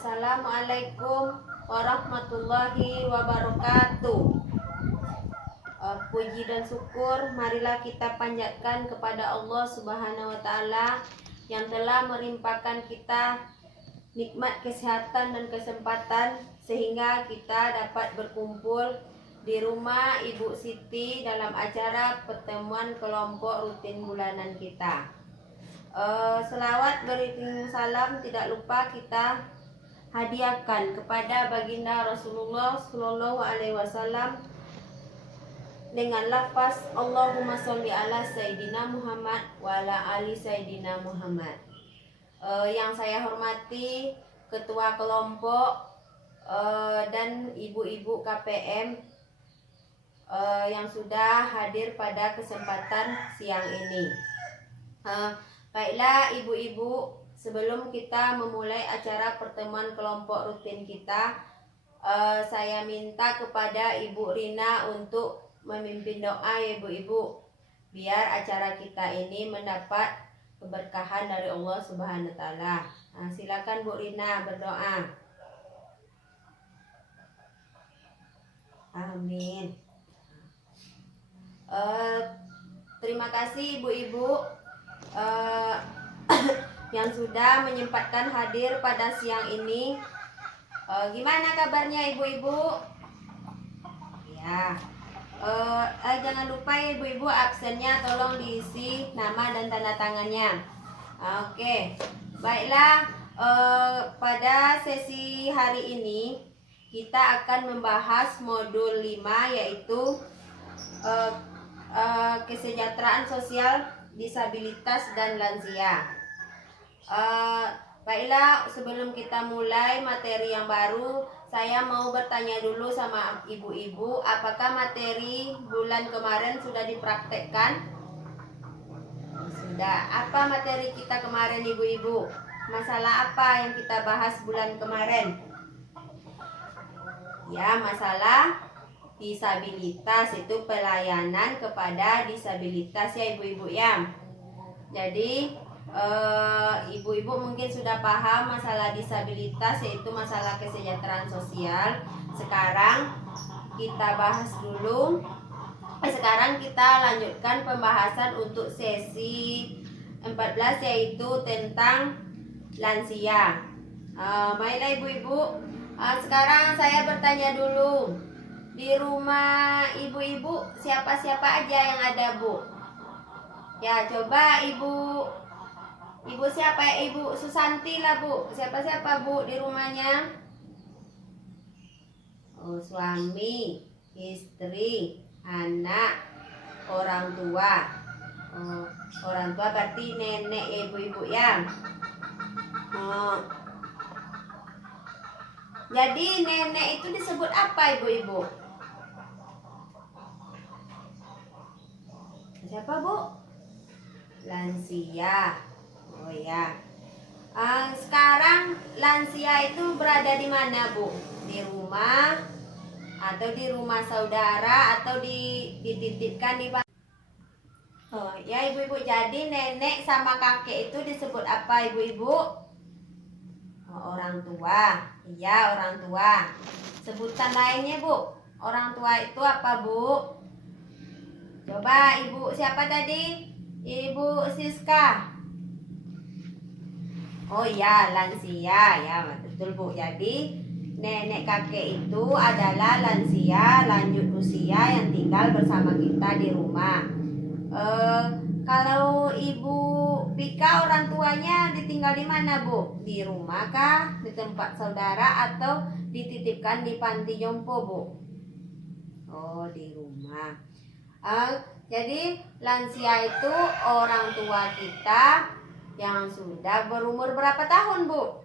Assalamualaikum warahmatullahi wabarakatuh. Puji dan syukur marilah kita panjatkan kepada Allah Subhanahu wa taala yang telah melimpahkan kita nikmat kesehatan dan kesempatan sehingga kita dapat berkumpul di rumah Ibu Siti dalam acara pertemuan kelompok rutin bulanan kita. Selawat beriring salam tidak lupa kita hadiahkan kepada baginda Rasulullah Shallallahu Alaihi Wasallam dengan lafaz Allahumma sholli ala Sayyidina Muhammad wa ala ali Sayyidina Muhammad. Yang saya hormati ketua kelompok dan ibu-ibu KPM yang sudah hadir pada kesempatan siang ini. Baiklah ibu-ibu, sebelum kita memulai acara pertemuan kelompok rutin kita, saya minta kepada Ibu Rina untuk memimpin doa ya ibu-ibu, biar acara kita ini mendapat keberkahan dari Allah Subhanahu wa taala. Silakan Bu Rina berdoa. Amin. Terima kasih ibu-ibu yang sudah menyempatkan hadir pada siang ini. Gimana kabarnya ibu-ibu? Ya. Jangan lupa ya ibu-ibu, absennya tolong diisi nama dan tanda tangannya. Oke. Baiklah, pada sesi hari ini kita akan membahas modul 5 yaitu kesejahteraan sosial disabilitas dan lansia. Baiklah, sebelum kita mulai materi yang baru, saya mau bertanya dulu sama ibu-ibu, apakah materi bulan kemarin sudah dipraktekkan? Sudah. Apa materi kita kemarin ibu-ibu? Masalah apa yang kita bahas bulan kemarin? Ya, masalah disabilitas, itu pelayanan kepada disabilitas ya ibu-ibu ya. Jadi ibu-ibu mungkin sudah paham masalah disabilitas, yaitu masalah kesejahteraan sosial. Sekarang kita bahas dulu. Sekarang kita lanjutkan pembahasan untuk sesi 14 yaitu tentang lansia. Baiklah ibu-ibu, sekarang saya bertanya dulu. Di rumah ibu-ibu siapa-siapa aja yang ada Bu? Ya, coba ibu siapa ya? Ibu Susanti lah Bu. Siapa-siapa Bu di rumahnya? Oh, suami, istri, anak, orang tua. Oh, orang tua berarti nenek ya ibu-ibu ya. Oh. Jadi nenek itu disebut apa ibu-ibu? Siapa Bu? Lansia. Oh ya. Sekarang lansia itu berada di mana Bu? Di rumah atau di rumah saudara atau dititipkan di Oh ya ibu-ibu, jadi nenek sama kakek itu disebut apa ibu-ibu? Oh, orang tua. Iya, orang tua. Sebutan lainnya Bu, orang tua itu apa Bu? Coba ibu siapa tadi? Ibu Siska. Oh iya, lansia ya, betul Bu. Jadi nenek kakek itu adalah lansia lanjut usia yang tinggal bersama kita di rumah. Kalau Ibu Pika orang tuanya ditinggal di mana Bu? Di rumah kah? Di tempat saudara atau dititipkan di panti jompo Bu? Oh, di rumah. Jadi lansia itu orang tua kita yang sudah berumur berapa tahun Bu?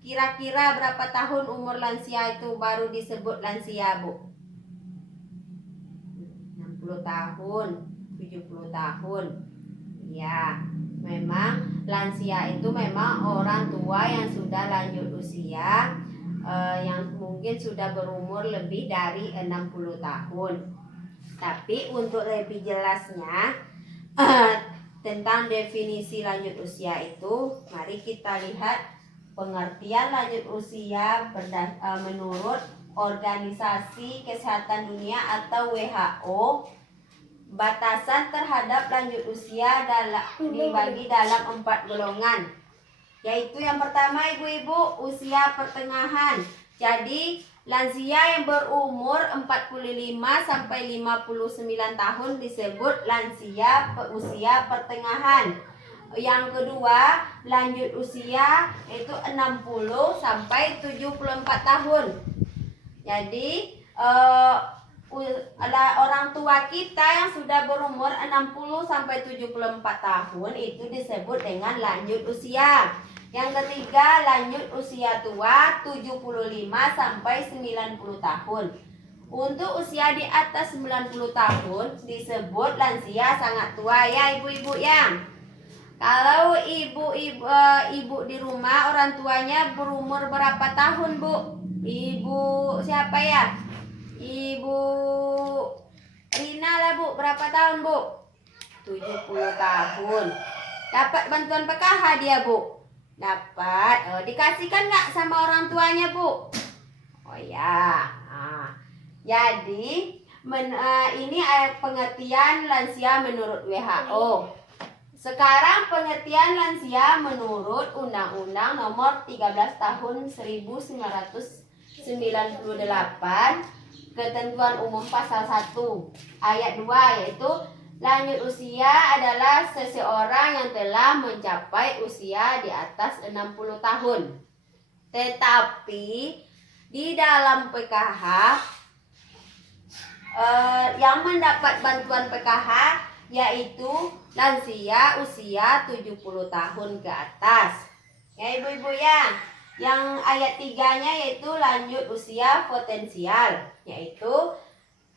Kira-kira berapa tahun umur lansia itu baru disebut lansia Bu? 60 tahun, 70 tahun. Ya, memang lansia itu memang orang tua yang sudah lanjut usia, yang mungkin sudah berumur lebih dari 60 tahun. Tapi untuk lebih jelasnya tentang definisi lanjut usia itu, mari kita lihat Pengertian lanjut usia menurut Organisasi Kesehatan Dunia atau WHO, batasan terhadap lanjut usia dibagi dalam 4 golongan. Yaitu yang pertama ibu-ibu, usia pertengahan. Jadi lansia yang berumur 45 sampai 59 tahun disebut lansia usia pertengahan. Yang kedua, lanjut usia itu 60 sampai 74 tahun. Jadi ada orang tua kita yang sudah berumur 60 sampai 74 tahun itu disebut dengan lanjut usia. Yang ketiga, lanjut usia tua 75 sampai 90 tahun. Untuk usia di atas 90 tahun disebut lansia sangat tua ya ibu-ibu ya. Kalau ibu di rumah orang tuanya berumur berapa tahun, Bu? Ibu siapa ya? Ibu Rina lah, Bu. Berapa tahun, Bu? 70 tahun. Dapat bantuan PKH dia, Bu? Dapat. Dikasihkan nggak sama orang tuanya, Bu? Oh ya. Nah, jadi ini pengertian lansia menurut WHO. Sekarang pengertian lansia menurut Undang-Undang Nomor 13 Tahun 1998, Ketentuan Umum Pasal 1 Ayat 2, yaitu lanjut usia adalah seseorang yang telah mencapai usia di atas 60 tahun. Tetapi di dalam PKH yang mendapat bantuan PKH yaitu lansia usia 70 tahun ke atas. Ya ibu-ibu ya. Yang ayat 3-nya yaitu lanjut usia potensial, yaitu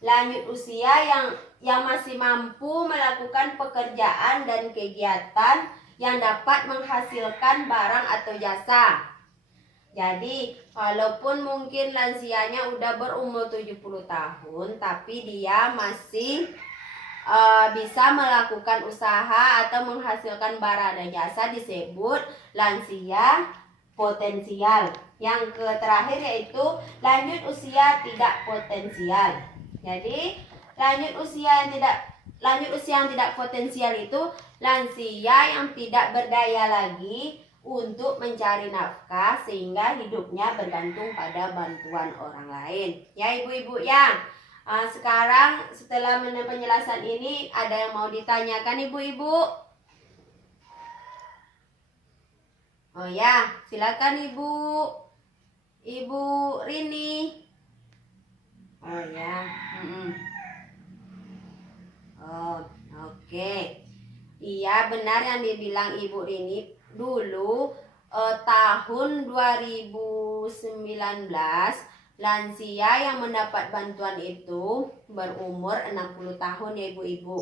lanjut usia yang masih mampu melakukan pekerjaan dan kegiatan yang dapat menghasilkan barang atau jasa. Jadi walaupun mungkin lansianya udah berumur 70 tahun, tapi dia masih bisa melakukan usaha atau menghasilkan barang dan jasa disebut lansia potensial. Yang terakhir yaitu lanjut usia tidak potensial. Jadi lanjut usia yang tidak potensial itu lansia yang tidak berdaya lagi untuk mencari nafkah sehingga hidupnya bergantung pada bantuan orang lain. Ya ibu-ibu ya. Sekarang setelah penjelasan ini ada yang mau ditanyakan ibu-ibu? Oh ya, silakan Ibu Rini. Oh ya. Oh, oke. Iya, benar yang dibilang Ibu Rini. Dulu tahun 2019 lansia yang mendapat bantuan itu berumur 60 tahun ya ibu-ibu.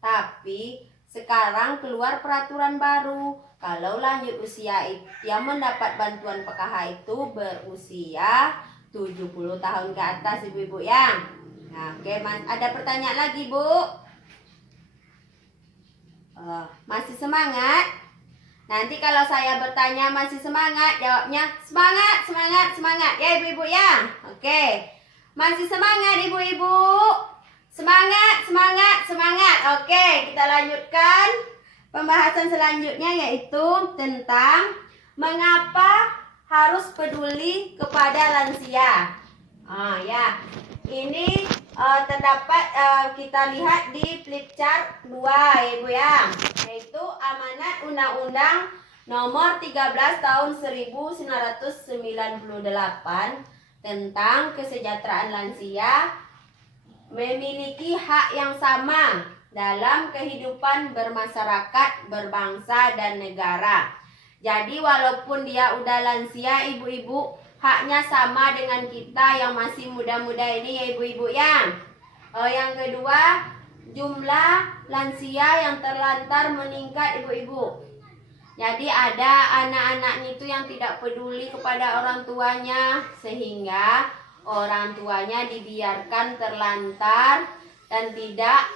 Tapi sekarang keluar peraturan baru. Kalau lanjut usia yang mendapat bantuan PKH itu berusia 70 tahun ke atas ibu-ibu ya. Nah, oke, ada pertanyaan lagi, Bu? Masih semangat? Nanti kalau saya bertanya masih semangat, jawabnya semangat, semangat, semangat. Ya ibu-ibu ya. Oke. Masih semangat ibu-ibu? Semangat, semangat, semangat. Oke, kita lanjutkan pembahasan selanjutnya yaitu tentang mengapa harus peduli kepada lansia. Ya. Ini terdapat kita lihat di flip chart 2 ibu ya, yaitu amanat Undang-Undang Nomor 13 Tahun 1998 tentang kesejahteraan lansia memiliki hak yang sama dalam kehidupan bermasyarakat, berbangsa dan negara. Jadi walaupun dia udah lansia ibu-ibu, haknya sama dengan kita yang masih muda-muda ini ya ibu-ibu ya. Yang kedua, jumlah lansia yang terlantar meningkat ibu-ibu. Jadi ada anak-anaknya itu yang tidak peduli kepada orang tuanya, sehingga orang tuanya dibiarkan terlantar dan tidak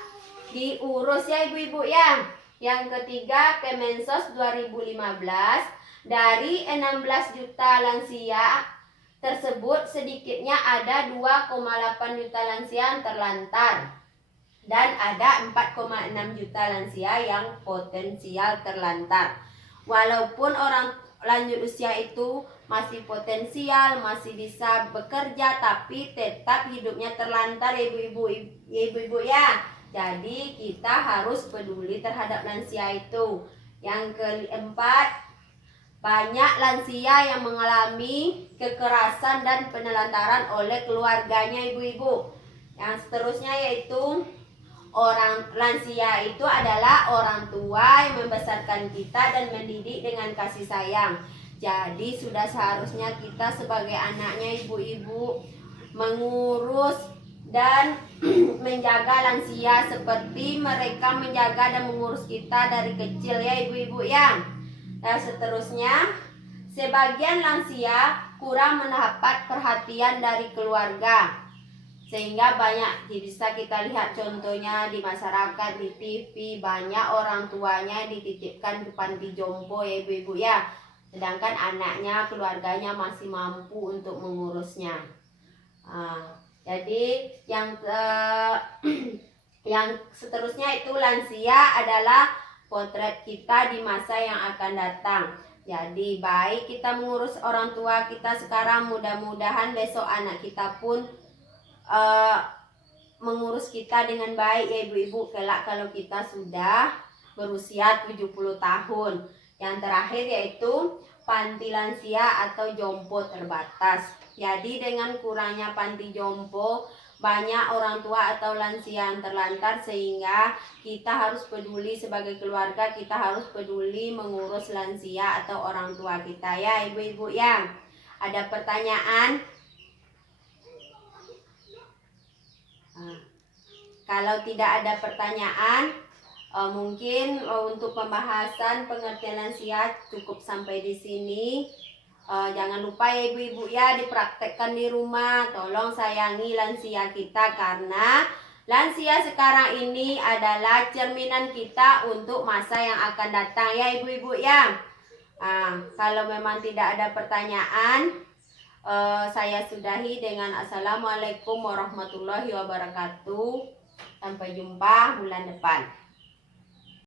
diurus ya ibu-ibu ya. Yang ketiga, Kemensos 2015 Dari 16 juta lansia tersebut sedikitnya ada 2,8 juta lansia yang terlantar dan ada 4,6 juta lansia yang potensial terlantar. Walaupun orang lanjut usia itu masih potensial, masih bisa bekerja, tapi tetap hidupnya terlantar ya ibu-ibu ya. Jadi kita harus peduli terhadap lansia itu. Yang keempat, banyak lansia yang mengalami kekerasan dan penelantaran oleh keluarganya ibu-ibu. Yang seterusnya yaitu orang lansia itu adalah orang tua yang membesarkan kita dan mendidik dengan kasih sayang. Jadi sudah seharusnya kita sebagai anaknya ibu-ibu mengurus dan menjaga lansia seperti mereka menjaga dan mengurus kita dari kecil ya ibu-ibu ya. Dan seterusnya, sebagian lansia kurang mendapat perhatian dari keluarga, sehingga banyak bisa kita lihat contohnya di masyarakat, di TV, banyak orang tuanya dititipkan ke panti jompo ya ibu-ibu ya, sedangkan anaknya, keluarganya masih mampu untuk mengurusnya. Jadi yang seterusnya itu lansia adalah potret kita di masa yang akan datang. Jadi baik kita mengurus orang tua kita sekarang, mudah-mudahan besok anak kita pun mengurus kita dengan baik ya ibu-ibu kelak kalau kita sudah berusia 70 tahun. Yang terakhir yaitu panti lansia atau jompo terbatas. Jadi dengan kurangnya panti jompo, banyak orang tua atau lansia yang terlantar, sehingga kita harus peduli sebagai keluarga, kita harus peduli mengurus lansia atau orang tua kita ya ibu-ibu ya. Ada pertanyaan? Kalau tidak ada pertanyaan, mungkin untuk pembahasan pengertian lansia cukup sampai di sini. Jangan lupa ya ibu-ibu ya, dipraktekkan di rumah. Tolong sayangi lansia kita, karena lansia sekarang ini adalah cerminan kita untuk masa yang akan datang ya ibu-ibu ya. Kalau memang tidak ada pertanyaan, saya sudahi dengan assalamualaikum warahmatullahi wabarakatuh. Sampai jumpa bulan depan.